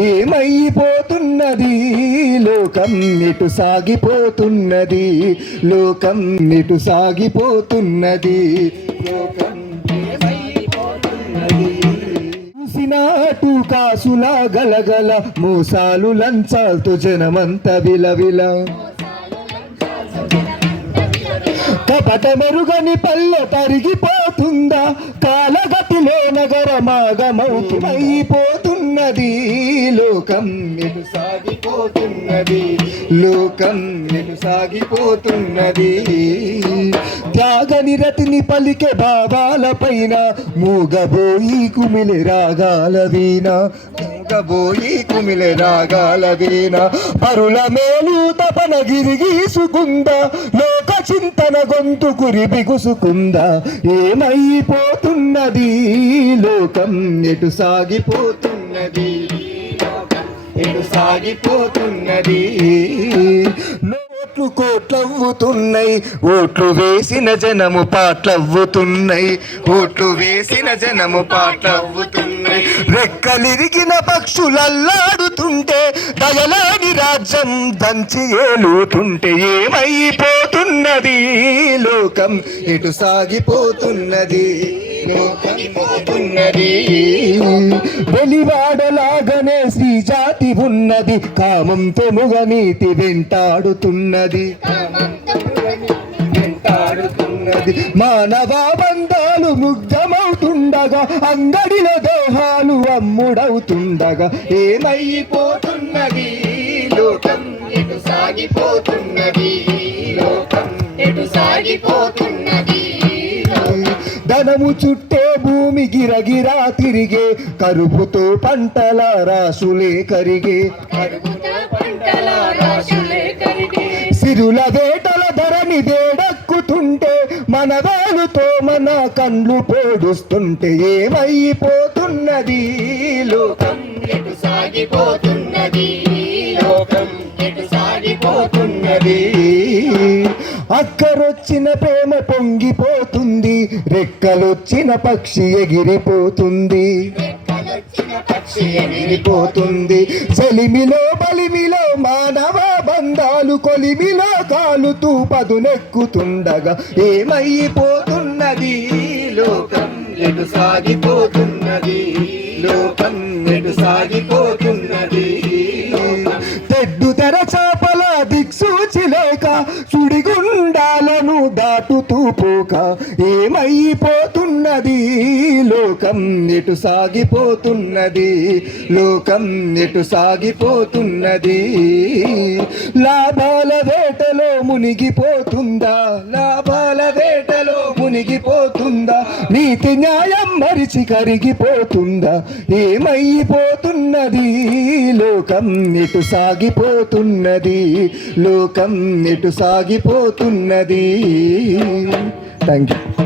ఏమైపోతున్నది? లోకం ఇటు సాగిపోతున్నది. లోకం ఇటు సాగిపోతున్నది. లోకం చూసినాటు కాసులా గలగల మోసాలు లంచాలతో జనమంత విలవిల. కపట మెరుగని పల్లె తరిగిపోతుందా కాలగతిలో సాగిపోతున్నది లోకం నిలు సాగిపోతున్నది లోకం ఎటు సాగిపోతున్నది. త్యాగ నిరతిని పలికే భావాల పైన మూగబోయి కుమిలి రాగాల వీణ మూగబోయి కుమిలి రాగాల వీణ. పరుల మేలు తపన గిరిగీసుకుంద లోక చింతన గొంతు కురి బిగుసుకుందా. ఏమైపోతున్నది లోకం ఎటు సాగిపోతున్నది లోకం ఎటు సాగిపోతున్నది? ఓట్లు కోట్లవ్వుతున్నాయి. ఓట్లు వేసిన జనము పాటలవ్వుతున్నాయి. ఓట్లు వేసిన జనము పాటలవ్వుతున్నాయి. రెక్కలిరిగిన పక్షులల్లాడుతుంటే దయలా రాజ్యం దంచి ఏలుతుంటే ఏమైపోతున్నది? లోకం ఎటు సాగిపోతున్నది? వెలివాడలాగనే శ్రీ జాతి ఉన్నది. కామంతో ముగనీతి వెంటాడుతున్నది. వెంటాడుతున్నది. మానవ బంధాలు ముగ్ధమవుతుండగా అంగడిలో దోహాలు అమ్ముడవుతుండగా ఏమైపోతున్నది? లోకం ఎటు సాగిపోతున్నది? లోకం ఎటు సాగిపోతున్నది? ధనము చుట్టే భూమి గిరగిరా తిరిగే కరుపుతో పంటల రాసులే కరిగే. సిరుల వేటల ధరని వేడక్కుతుంటే మన వేలుతో మన కండ్లు పోడుస్తుంటే ఏమైపోతున్నది? లోకం ఎటు సాగిపోతున్నది? అక్కరొచ్చిన ప్రేమ పొంగిపోతుంది. రెక్కలొచ్చిన పక్షి ఎగిరిపోతుంది. ఎగిరిపోతుంది. చెలిమిలో బలిమిలో మానవ బంధాలు కొలిమిలో కాలుతూ పదునెక్కుతుండగా ఏమైపోతున్నది? లోకం ఎటు సాగిపోతున్నది? లోకం ఎటు సాగిపోతున్నది పోక ఏమైపోతున్నది? లోకం ఎటు సాగిపోతున్నది? లోకం ఎటు సాగిపోతున్నది? లాభాల వేటలో మునిగిపోతుందా? లాభాల మునిగిపోతుందా? నీతి న్యాయం మరిచి కరిగిపోతుందా? ఏమైపోతున్నది? లోకం ఎటు సాగిపోతున్నది. లోకం ఎటు సాగిపోతున్నది. Thank you